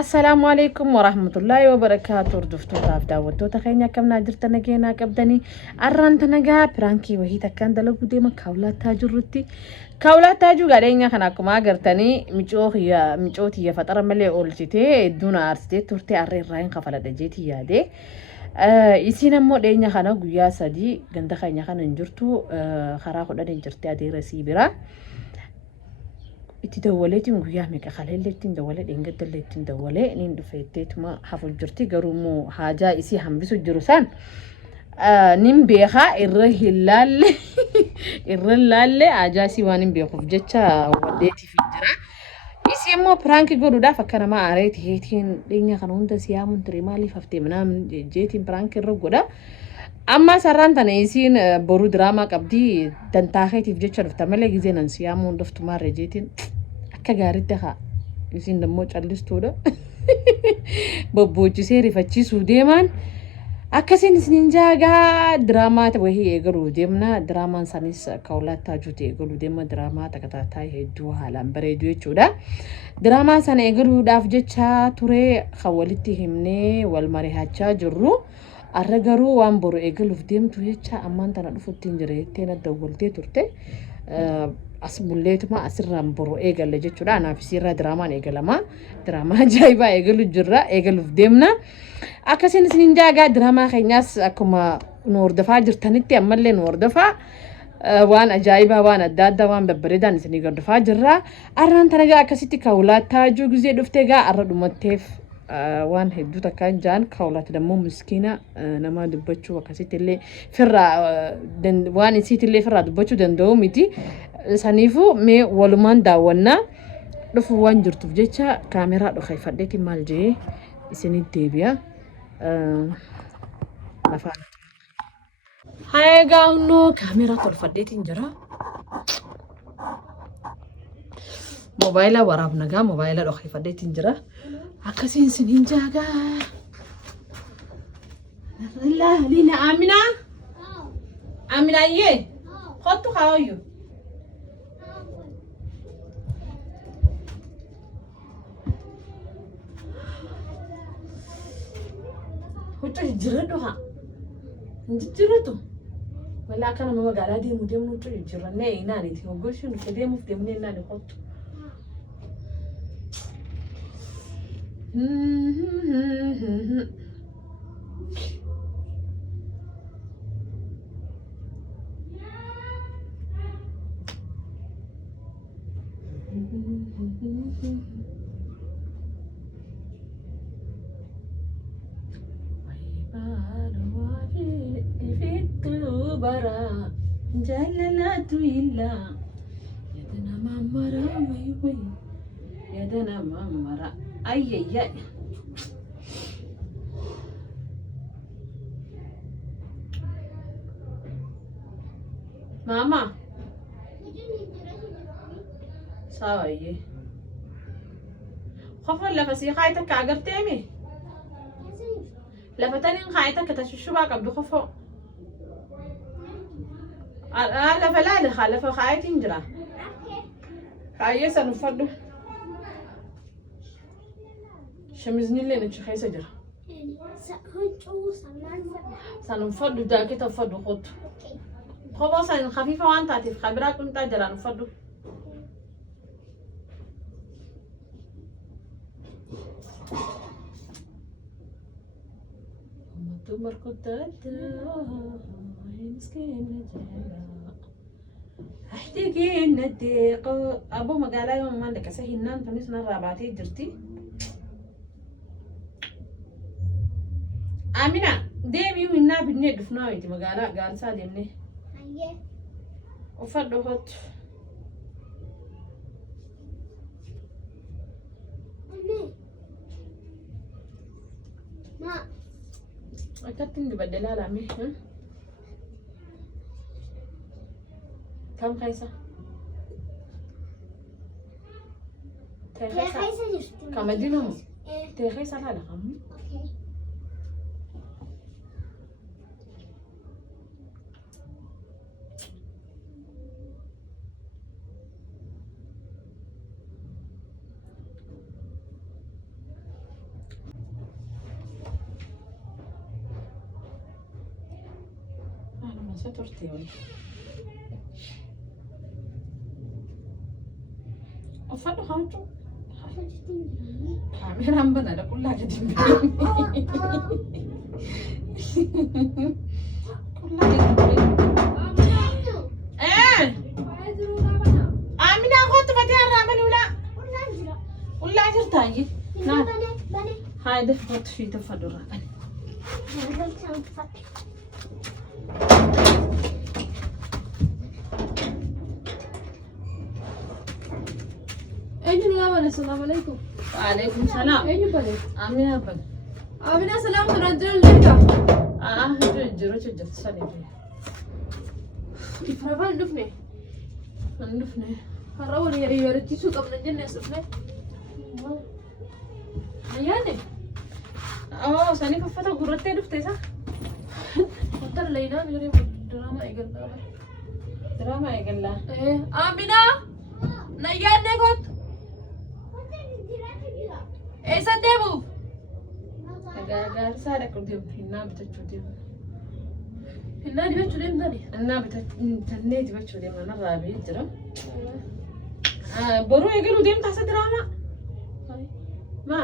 السلام عليكم ورحمة الله وبركاته. ردفتو تاف داوتو تخيني كم ناجرت نجينا كبدني أرانت نجا برانكي وهي تكان دلو ديما كاولات تاجو رتي كاولات تاجو غارينيا خناكو ما غرتني ميچوتي يا فترة ملي أولتي دونا أرستي تورتي أرين راين خفلا دجيتي يا دي isiin ammoo dheenya kana guyyaa sadii ganda keenya kana hin jirtu karaa kudhan jirti adii rasii bira itti dawwaleetiin guyyaa meeqa kaleelleettiin dawwalee dheengadalleettiin dawwalee niin dhufeetteetuma hafu jirti garuummoo haajaa isii hambisu jiru san nin beekaa irra laalle haajaa isii waan hin beekuuf jecha waddeetiif jira. Isi ammoo prank godhuudhaaf akka nama aareeti heetiin dheenya kana hunda siyaamuun ture maaliif haftee minaamin jeetiin prank irra godha. Amma sarraan tana isiin boru diraamaa qabdii dantaakeetiif jecha dhufta malee gizee nan siyaamuun dhuftumaarra jeetiin akka gaariitti haa isiin dammoo callistuudha. Bobboochisee rifachiisuu deemaan akkasiin isiniin jaagaa diraamaa wahii eegaluu deemna diraamaan sanis kaawlataa juuti eegaluu deemna diraamaa takataataa hedduu haalaan bareedu jechuudha. Diraamaa sana eegaluudhaaf jecha ture kan walitti himnee wal mari'achaa jirru. Arra garuu waan boru eegaluuf deemtu jecha ammaan tana dhufuttiin jira jettee na dawwaltee turte. As bulleetuma asirraan boru eegalla jechuudha. Anaaf isirraa diraamaan eegalama. Diraamaa ajaa'ibaa eegaluuf deemna. Akkasiin isiniin jaagaa diraamaa keenyaas akkuma nu hordofaa jirtanitti ammallee nu hordofaa waan ajaa'ibaa waan adda addaa waan babbareedaan isinii hordofaa jirra. Arraan tanagaa akkasitti kaawlataa gizee dhuftee gaa arra dhumatteef waan hedduu takkaan jaan kaawlata dammoo miskiina nama dubbachuu akkasitti illee firraa waan isiit illee firraa dubbachuu danda'u miti. Saniifuu mee walumaan daawwannaa dhufu waan jirtuuf jecha kaameraa dhokayfadheeti maal jee isinii deebi'a. Lafaan Hai gaunu kamera tolfadheetiin jira. Mobaayila waraabnagaa mobaayila dhokayfadheetiin jira. Akkasiin isiniin jaagaa. Lina Amina. Amina ye. Kottu kaawayyu. Huccu jijjiirradhu haa. Jijjiirratu. Walaa kana nama magaalaa deemuu huccu jijjiirrannee inaaniiti. Hoggooshin dhufe deemuuf deemnee inaani kottu. Bara jalalatu illa yadana mamara way yadana mamara ayya mama sawa ye khafal la fasi khaytak agartemi la fatani khaytak tashuba qabdu khafo لا فلا خالف خايت ينجرا خايس نفضو شمزني لين انت خايس اجرا سنفضو دا كده فضو خد خلاص انا خفيفه وانت هتف خبرات كنت اجرا نفضو تمر كنت مسكين احتاجي نديق ابو مقالا يوم ما عندك سهينان فنسنا الرابعتي جرتي امينه ديمي وينا بني دفناوي مقالا قال سالمني ايه وفدو هوت ما اكتن بدلها لامي كم خيسة؟ تخيسة كم دينهم؟ تخيسة لا لا كم؟ turte wal ufadu hamtu kameraan banana qullaa gadi Amina kottu fatee arraabani ullaa jirtaayi haayda kottu fiita fadu raabani السلام عليكم. وعليكم السلام. أين بني؟ آمنة بني. آمنة سلام رجل ليكا. جرو سالي. إفرافان نفني. نفني. هراول يا رجال سوق من الجنة سفني. هياني. ساني كفتة قرطة نفتي صح؟ كنتر لينا غير دراما يقلنا. دراما يقلنا. إيه آمنة. نيان نقط. إيه صدقوا. Gaar saada kudem hinna bitachu dem. Hinna dibachu dem tani. Hinna tanne dibachu dem ana rabi jira. Boru egalu dem tasa drama. Ma.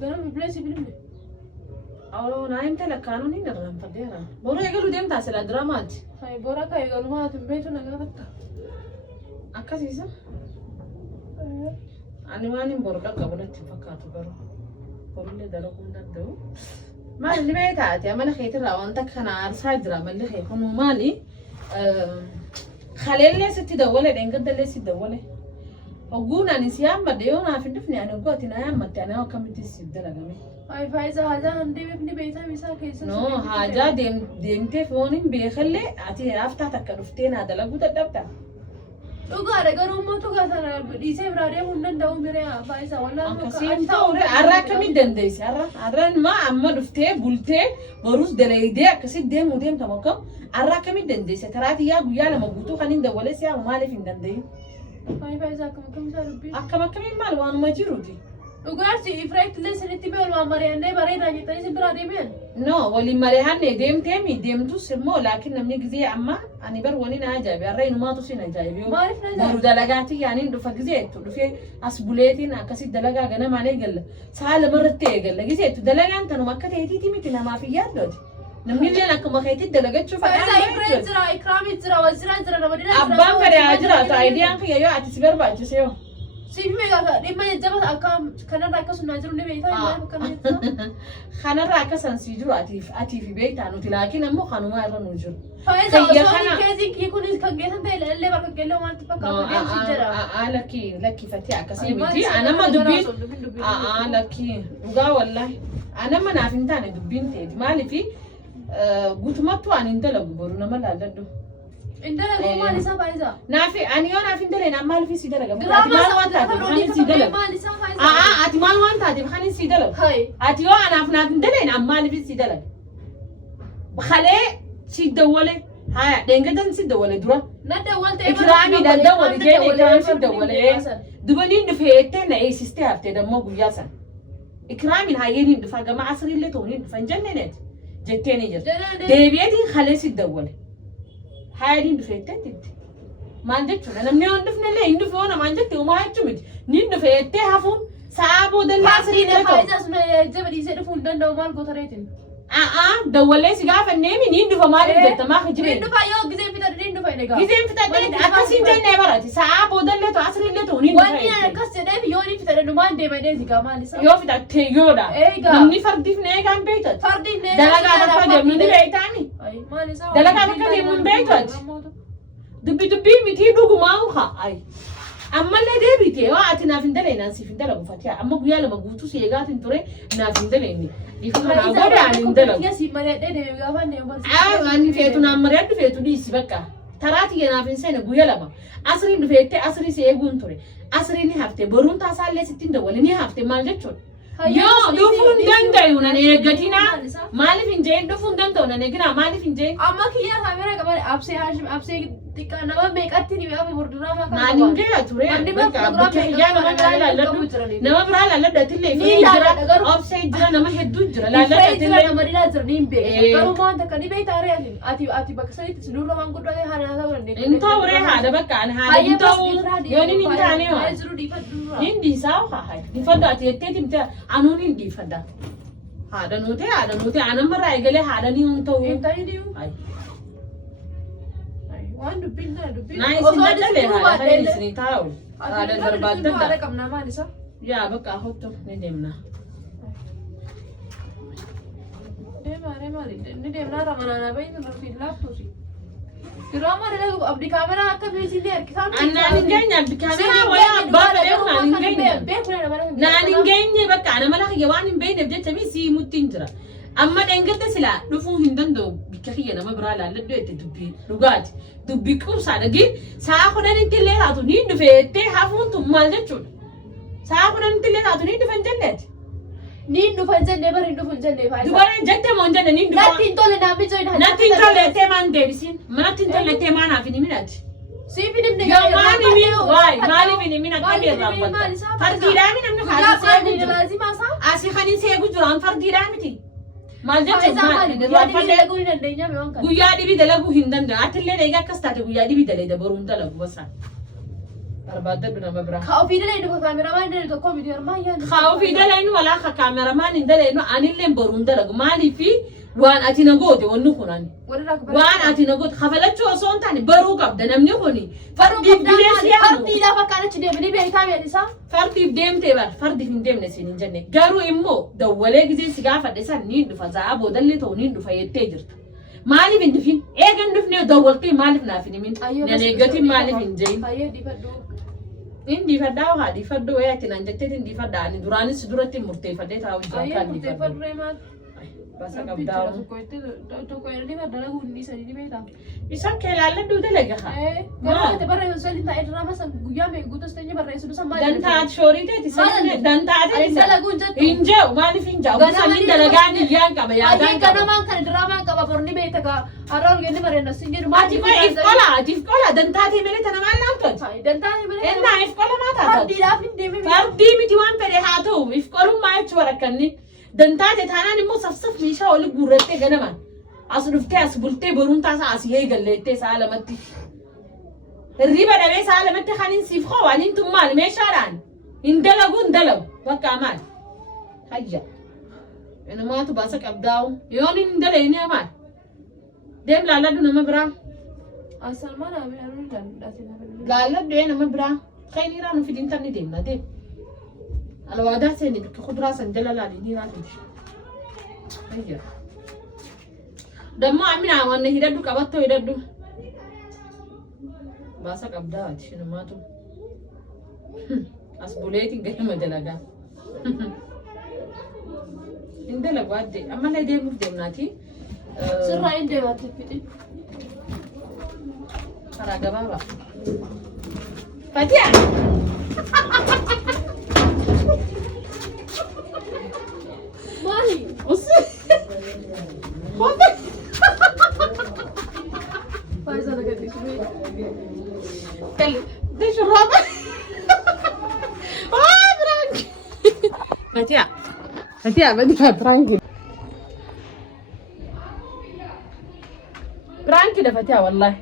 Garam replace film. Aw na imta la kanuni naram fadera. Boru egalu dem tasa la drama ati. Hai bora ka egalu ma tumbetu nagatta. Akkasisa. Ani waan hin boru qaqqabulatti fakkaatu garuu. Borulle dalaguu hin danda'u. Maali ni beektaati amala keetirraa wanta kana aarsaa jira amalli kee kun maali? Khaleellee sitti dawwale dheengaddallee sitti dawwale. Hogguun ani si yaammadde yoo naaf hin dhufne ani hogguu ati na yaammatte ani akkamitti siif dalagame. Hai faayisaa haajaa handee beekni beektaa isaa keessa. No haajaa deemtee foon hin beekallee ati haftaa takka dhuftee naa dalaguu dadhabda. Dhugaadha garuu immoo dhugaa dhiisee biraa deemuu hin danda'u miree faayisaa wallaan akkasiin ta'uudha har'a akkamitti dandeessi har'a ma amma dhuftee bultee boruus dalaydee akkasitti deemuu deemtamu akkam har'a akkamitti dandeessi taraati yaa guyyaa lama guutuu kan hin dawwale si yaa maaliif hin danda'in faayisaa akkamitti dubbii akkamitti maal waanuma jiruuti dhugaarsi ifreetillee sinitti bee olmaan mari'annee bareedaa jettanii si biraa deebi'an no waliin mari'annee deemteemi deemtus immoo laakiin namni gizee amma ani bar wani na ajaa'ibe har'a inumaatu sin ajaa'ibe maaliif na ajaa'ibe boru dalagaati yaaniin dhufa gizeettu dhufee as buleetiin akkasitti dalagaa ganamaan eegalla saala barratti eegalla gizeettu dalagaan tanuma akka ta'eetiiti miti namaaf hin yaaddooti namni illeen akkuma keetitti dalagachuuf faayisaa ifreet jira ikraamit jira waziraa jira nama dina abbaan fedhe haa jiraatu aayidiyaan kiyya yoo ati si barbaachise yoo Siif meeqa dhimma jajjaba akkam kanarra akkasuma jiru ni beektaa kanarra akkasan si jiru atiif beektaa nuti laakiin ammoo kanuma irra nu jiru. Faayisaa osoo keeziin kii kunis kan geessan ta'e illee bakka qeelloo maaltu fakkaatu deemsi jira. Lakki fatii akkasii miti anama dubbiin lakki dhugaa wallahi anama naaf hin taane dubbiin ta'eeti maaliifi guutummattuu ani hin dalagu boru nama laalladhu. Indala maal isa faayisaa? Naafi ani yoo naaf indala na maal fi si dalaga? Ati maal waan taateef kan si dalaga? Maal isa faayisaa? Ati maal waan taateef kan si dalaga? Ati yoo anaaf naaf indala na maal fi si dalaga? Khalee si dawwale haya deengadan si dawwale dura. Na dawwalte ikraami dan dawwale jeen ikraami si dawwale dubaniin dhufeettee na eessistee haftee dammoo guyyaa sana. Ikraamiin hayyeen dhufa gama asriillee ta'uun dhufa hin jennenet jettee ni jirti. Deebi'eetiin khalee si dawwale. Haydin dhufeetti maal jechuudha namni waan dhufnellee hin dhufe waan maan jette uumaa jechuu miti ni dhufeettee hafuun sa'a boodallaa asirii ta'u faayidaa sun jaba dhiisee dhufuu hin danda'u maal goota reetin dawwallee si gaafanneemi ni dhufa maaliif jetta maa hijibee ni dhufa yoo gizeen fitadhe ni dhufa egaa gizeen fitadhe akkasiin jennee barati sa'a boodallee ta'u asirillee ta'u ni dhufa wanni akkas jedheef yoo ni fitadhe dhumaan deemadee sigaa maal isaa yoo fitattee yoodha namni fardiif na eegaan beektat fardiif na dalagaa bakka deemnu ni beektaani maal isaa dalagaa bakka deemnu hin beektat dubbii mitii dhugumaa uha ammallee deebite yoo ati naaf hin daleenaan siif hin dalagu fatiyaa amma guyyaa lama guutuu si eegaatiin ture naaf hin daleenni dhiifama naa godha ani hin dalagu ani feetu naan mari'adhu feetu dhiisi bakka taraati naaf hin seene guyyaa lama asriin dhufeettee asrii si eeguun ture asrii ni hafte boruun taasaallee sittiin dawwale ni hafte maal jechuudha yoo dhufuu hin danda'u nan eeggatina maaliif hin jeen dhufuu hin danda'u nan eeginaa maaliif hin jeen amma kiyyaa kaamera qabare absee Tika nama make atti ni apa berdurama kan. Naan hin gaya ture. Bakka hiyyaa nama biraa laalladhu. Nama biraa laalladhu atillee firii jira. Obsee jira nama hedduu jira. Laalladhu atillee. Nama dila jira ni beeka. Garuu maan takka ni beektaa reetin. Ati bakka sanitti sinurra waan guddaa haala ta'uu dandeenya. Intoo uree haadha bakka ani haadha intoo yooni hin taane waa. Jiru difadhu. Hin diisaa haa difadhu ati jettee timte anuun hin difadha. Haadha nuti anan barraa eegalee haadha ni hin ta'u. Hin ta'in diyu. Waan dubbiin Naa isin dadhalee haadha kan isin taa'u. Haadha Haadha barbaadadha. qabnaa maal isa? Yaa bakka hotto ni deemna. Deemaa ni deemnaa ramanaanaa bahin rafiin laaftuusi. Yeroo amma dalagu abdi kaameraa akka biisillee harkisaan. Annaan hin geenye abdi kaameraa wayaa abbaa fedheef naan hin geenye. Naan hin geenye bakka ana mala kiyya waan hin beekneef jecha mi sii muttiin jira. Amma dheengatti silaa dhufuu hin danda'u bikka kiyya nama biraa laalladhu jette dubbii dhugaati. Dubbii qubsaa dhagi sa'a kudhanitti illee taatu ni dhufe jettee hafuun tun maal jechuudha. Sa'a kudhanitti illee taatu ni dhufan jenneeti. Ni dhufan jennee bari dhufan jennee faayidaa. Dubareen jette moo hin jenne ni dhufa. Natti hin tolle naamni joina. Natti hin tolle jettee maan deebisiin. Natti hin tolle jettee maan hafi ni minati. Siif hin himne Yoo maan himin waay maaliif hin himin akka beerraa uffata. Fardiidhaa mi namni kaasii seegu jira. Asii kan hin seegu jiraan fardiidhaa miti. Maal jechuun guyyaa dhibii dalaguu hin danda'u. Atillee egaa akkas taate guyyaa dhibii dalee dabaruun dalagu basaan. Barbaadadhu nama biraa. Ka ofii dalee dhufa kaameramaan dalee tokko miti harmaa yaaddu. Ka ofii dalee nu walaa ka kaameramaan hin dalee nu anillee baruun dalagu. Maaliifi waan ati na goote wanni kun ani. Waan ati na goote kafalachuu osoo hin taane baruu qabda namni kuni. Fardiif bileessi yaamu. Fardiidhaaf akkaanachi deemanii beektaa beeksisaa. Fardiif deemtee bara fardiif hin deemne siin hin jenne. Garuu immoo dawwalee gisee si gaafadhe san niin dhufa za'a boodallee ta'u niin dhufa jettee jirta. Maaliif hin dhufin? Eegan dhufnee dawwaltee maaliif naaf hin himin? Nan eeggatiin maaliif hin jein? Hindi faddaa waa difaddu wayyaa itti naan jettee hindi faddaa ani duraanis duratti murteeffadhee taa'u jira kan difaddu. Basa qabdaawu. Tokko yeroo faddaa lagu hundi sanii ni beektaa. Isaan kee laalladhu dalaga haa. Garuu itti barreessu saliin taa'ee dirama san guyyaa meeqa guutas ta'ee barreessu san maal? Dantaat shoorii ta'eeti sanii dantaat. Ani dalaguun jettu. Hin jehu maaliif hin jehu? Sanii dalagaan hiyyaan qaba yaadaan qaba. Ganamaan kan diraamaan qaba borni beekta ka har'a olgeenni bareenna sin jedhu. Atiif qola dantaatee malee tana maal laamtooti? Dantaatee malee. Ennaa if qola maa taata? Fardiidhaaf hin deemee. Fardii miti waan fedhe haa ta'u if qolummaa jechuudha rakkanni. Dantaate taanaan immoo safsaf meeshaa oli guurrattee ganamaan. As dhuftee as bultee boruun taasaa as eegalleettee sa'a lamatti. Hirriba dhabee sa'a lamatti kan hin siif qoo waan hin tun maal meeshaadhaan. Hin dalagu bakka maal. Hayya. Namaatu baasa qabdaa'u. Yoon hin daleeni maal. Deem laalladhu nama biraa. Asalmaan ameeruu ilaalladhu. Laalladhu nama biraa. Kan irraa nu fidin tan ni deemna deem. Alwaadaa seeni bikki kuduraa san jala laali ni raatu. Hayya. Dammoo amina wanna hidhadhu qabattoo hidhadhu. Baasa qabdaati namaatu. As buleetiin galma dalagaa. Hin dalagu adde ammallee deemuuf deemnaati. Sirraa hin deemaatti fidhi. Karaa gabaabaa. Fatiyaa. Maali? Usi. Faiza daga dishmi. Kalli. Deixa o roupa. Ah, Frank. Fatiyaa, Frank. Frank da Fatiyaa wallahi.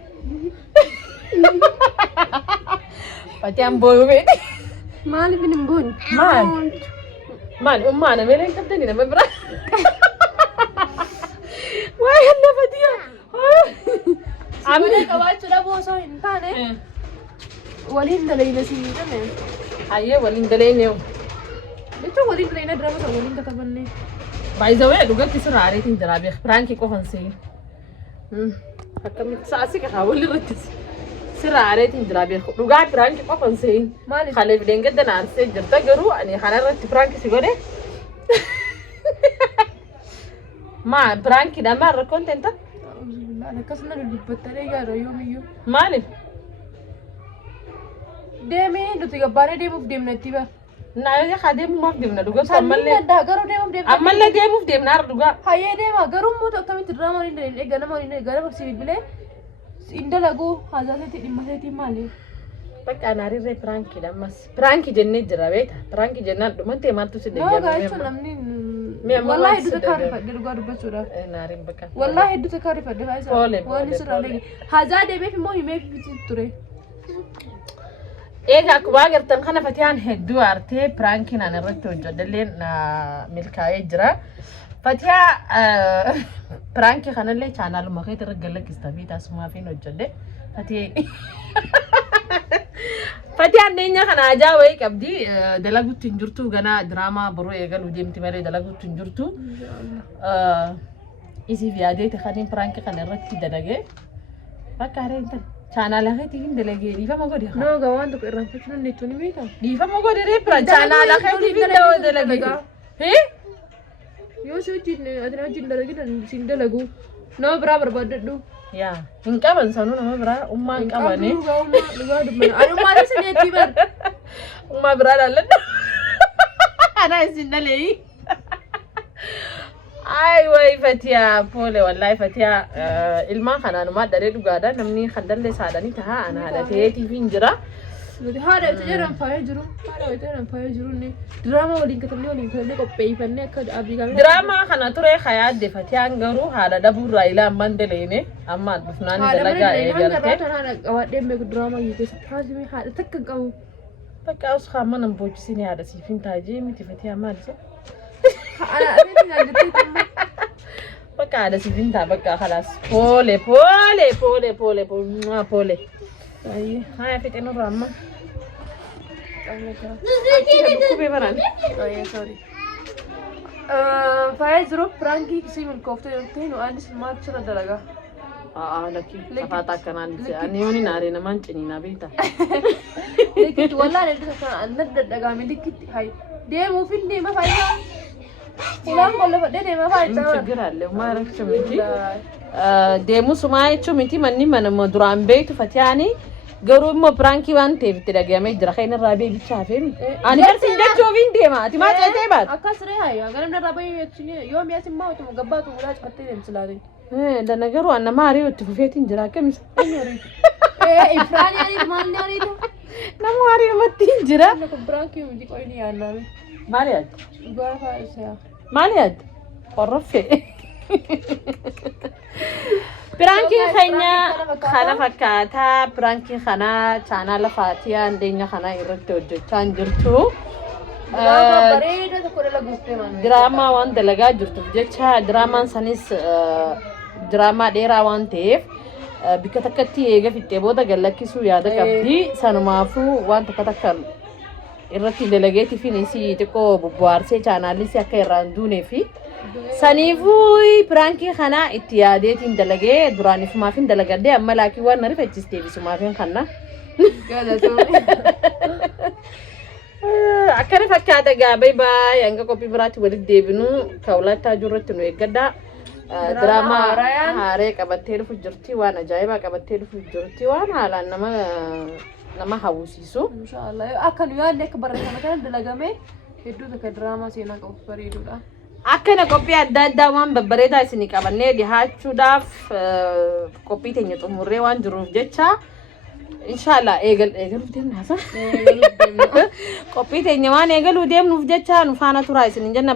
Fatiyaan booyu beekti. Maaliif hin buun? Maal ummaana meeleen qabdani nama biraa. Waa yalla Fatiyaa. Amina qabaachuu dhabuu osoo hin taane waliin dalayna siin jedhame. Ayyee waliin dalayne. Jechuun waliin dalayna dirama san waliin katabanne. Baay'izawee dhugatti sirraa areetiin jira beek Firankii qofan seeyi. Akkamitti saasi kahaa walirratti sirraa areetiin jira beek dhugaa Firankii qofan seeyi. Maaliif? Kaleef deengedda na arsee jirta garuu ani kanarratti Firankii si godhe. Maa Firankii dhammaan rakkoon teenta? Akkasuma dubbattanii gaara yoomiyyuu. Maaliif? Deemee nuti gabbaanee deemuuf deemnetti bara. Naa yaa deemuuf deemna dhugaa ammallee addaa garuu deemuuf deemna. Ammallee deemuuf deemna dhugaa. Hayyee deema garuu immoo akkamitti diraamaa waliin daleen eegga nama waliin gara bakka sibiilee indalagu hazaasatti dhimma seetii maali? Bakka anaarrirree piraankiidha ammas. Piraanki jennee jira beeta. Piraanki jennaan dhumatti maaltu si Noo gaachuu namni wallahi hedduu takkaa rifadhe dhugaa dubbachuudhaaf. Naariin bakka. Wallahi hedduu takkaa rifadhe Foole, faayisaa waan isirraa dhage. Hazaa deemeef immoo himeef ture. Egaa akkuma agartan kana Fatiyaan hedduu aartee piraankiin ani irratti hojjedhalleen milkaa'ee jira. Fatiyaa piraanki kanallee chaanaaluma keetti irra galakkista fi taasisumaa fi hojjedhe. Fatiyaan deenya kana ajaa wayii qabdi. Dalaguutti hin jirtu ganaa diraamaa boroo eegaluu deemti malee dalaguutti hin jirtu. Isiif yaadeeti kaniin piraanki kana irratti dalagee bakka hareentan. Channel keetii hin dalagee dhiifama godhe. Noo gaa waan tokko irraanfachuu dandeettu ni beektaa? Dhiifama godhe reepira channel keetii hin dalagee. Yoo si wajjin ati wajjin dalagiidhaan siin dalagu nama biraa barbaadadhu. Yaa hin qaban sanuu nama biraa ummaa hin qabane. Dhugaa dubbana. Ani ummaa isa neetii bar. Ummaa biraa daalladha. Ana isin dalee. Ay way Fatiyaa Poole wallahi Fatiyaa ilmaan kanaanumaa daree dhugaadha namni kan dallee saadanii tahaa ana haadha ta'eetiif hin jira. Haadha itti jedhan faayee jiru. Haadha itti jedhan faayee jiru ni diraamaa waliin katabnee qopheeffannee akka abdii qabee. Diraamaa kana ture hayaadde Fatiyaan garuu haadha dhabuurraa ilaa amman daleene amma dhufnaan dalagaa eegalte. Haadha qabaadhee beeku diraamaa yoo keessatti haasime haadha takka qabu. Bakka os hamma nan boochisini haadha siif hin taajee miti Fatiyaa maal isa? Bakka haadha siif hin taa bakka khalaas. Poole. Haya fixee nurra amma. Kubee baraan. Faayee jiru piraangii kisii milkooftee jirti nu anis maal jira dalagaa. Lakki afaata akkanaan ani yooni naaree namaan ciniinaa beektaa. Likkitti wallaan hedduu takkaan annan dadhagaame likkitti hayi deemuuf hin deema faayidaa. Ulaan qollofadhee deema faayidaa. Chigiraalee maa rakkoo miti. Deemu sumaa jechuun miti manni mana duraan beektu Fatiyaanii garuu immoo pirankii waan ta'eef itti dhaga'amee jira kan irraa beekichaa feemi. Ani barsiin dachoo ofiin deema ati maa ceetee baat. Akkas ree hayya ganam narraa baay'ee jechuun yoo mi'a simmaa otuma gabbaatu ulaa cifattee deemsi laatee. Dana garuu anna maarii itti fufeetiin jira akkamisa. Ifraanii ariitu maal ni ariitu? Nama maarii namatti hin jira. Inni kun pirankii hojii qoy ni yaadname. Maali yaadde? Dhugaa faayisaa. Maali yaadde? Qorroffee. Pirankii keenya kana fakkaataa pirankii kana chaanaala Fatiyaan deenya kana irratti hojjechaa jirtu. Bareeda tokko dalaguuftee maal? Diraamaa waan dalagaa jirtuuf jecha diraamaan sanis diraamaa dheeraa waan ta'eef bikka takkatti eega fixee booda gallakkisuu yaada qabdi. Sanumaafuu waan takka irratti dalageetii fi nisii xiqqoo bubbu'aarsee chaanaalisi akka irraan duunee fi saniifuu pirankii kana itti yaadeetiin dalagee duraanifumaaf hin dalagadee amma laakii waan na rifachiistee bisumaaf hin kanna. Akkana fakkaata gaabay baay hanga qophii biraatti walitti deebinu kawlataa jirratti nu eeggadha. Diraamaa haaree qabattee dhufu jirti waan ajaa'ibaa qabattee dhufu jirti waan haalaan nama hawwisiisu. Inshaallah akka nu yaadne akka barreeffama kana dalagamee hedduu takka diraamaa seenaa qabu bareedudha. Akkana qophii adda addaa waan babbareedaa isinii qabannee dhihaachuudhaaf qophii teenya xumurree waan jiruuf jecha inshallah eegaluu deemna. Qophii teenya waan eegaluu deemnuuf jecha nu faana turaa isiniin jenna.